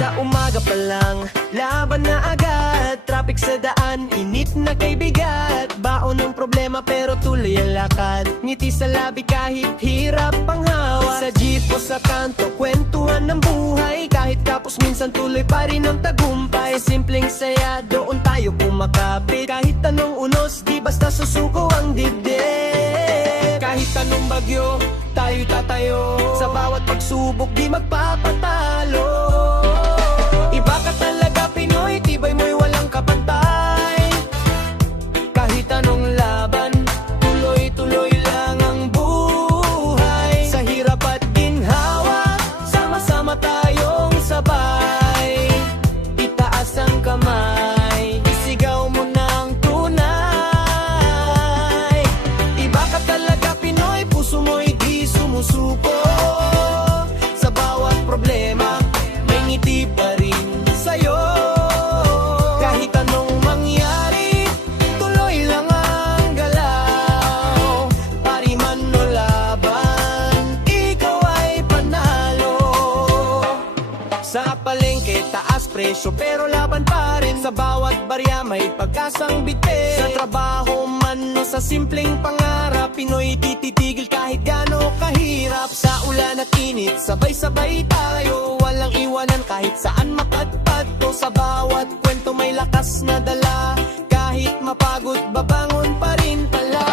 Sa umaga pa lang, laban na agad. Traffic sa daan, init na kay bigat. Baon ng problema pero tuloy ang lakad. Ngiti sa labi kahit hirap ang hawa. Sa jeep o sa kanto, kwentuhan ng buhay. Kahit kapos minsan tuloy pa rin ang tagumpay. Simpleng saya, doon tayo kumakapit. Kahit anong unos, di basta susuko ang dibdib. Kahit anong bagyo, tayo tatayo. Sa bawat pagsubok, di magpapatalo. Iba ka talaga Pinoy, tibay mo'y walang kapantay. Kahit anong laban, tuloy-tuloy lang ang buhay. Sa hirap at ginhawa, sama-sama tayong sabay. Itaas ang kamay, isigaw mo ng tunay. Iba ka talaga Pinoy, puso mo'y di sumusuko. Sa bawat problema, may ngiti pa rin sa'yo. Kahit anong mangyari, tuloy lang ang galaw. Pari man o laban, ikaw ay panalo. Sa palengke, taas presyo pero laban pa rin. Sa bawat barya may pagkasang bitin. Sa trabaho man o sa simpleng pangarap, Pinoy tititigil kahit gaano kahirap. Sa ulan at init, sabay-sabay tayo. Walang iwanan kahit saan mapadpad ko. Sa bawat kwento may lakas na dala. Kahit mapagod, babangon pa rin pala.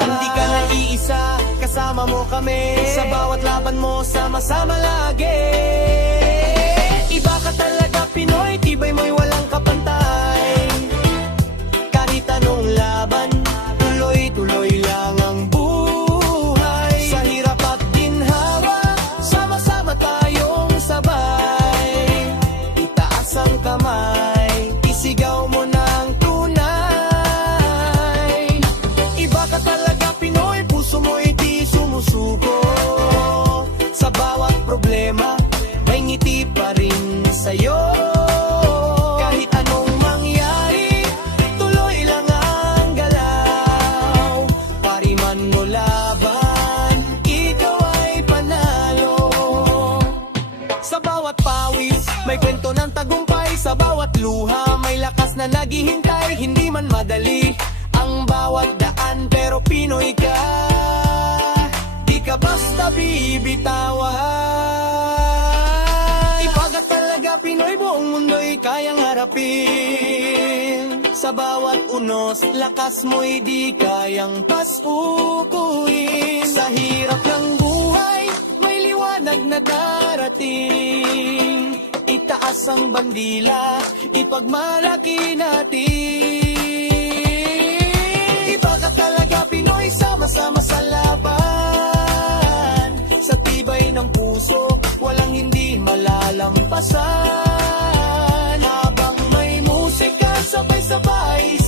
Hindi ka nag-iisa, kasama mo kami. Sa bawat laban mo, sama-sama lagi. Iba ka talaga Pinoy, tibay mo'y walang kapantay. Kahit anong laban, tuloy-tuloy lang ang buhay. Sa hirap at ginhawa, sama-sama tayong sabay. Itaas ang kamay, isigaw mo ng tunay. Iba ka talaga Pinoy, puso mo'y di sumusuko. Sa bawat problema, may ngiti pa rin sa'yo. Kahit anong mangyari, tuloy lang ang galaw. Pari man o laban, ikaw ay panalo. Sa bawat pawis, may kwento ng tagumpay. Sa bawat luha, may lakas na naghihintay. Hindi man madali ang bawat daan, pero Pinoy ka, di ka basta bibitawan. Ipagat talaga Pinoy, buong mundo'y kayang harapin. Sa bawat unos, lakas mo'y di kayang pasukuin. Sa hirap ng buhay, may liwanag na darating. Itaas ang bandila, ipagmalaki natin. Iba ka talaga Pinoy, sama-sama sa laban. Sa tibay ng puso, walang hindi malalampasan. Habang may musika, sabay-sabay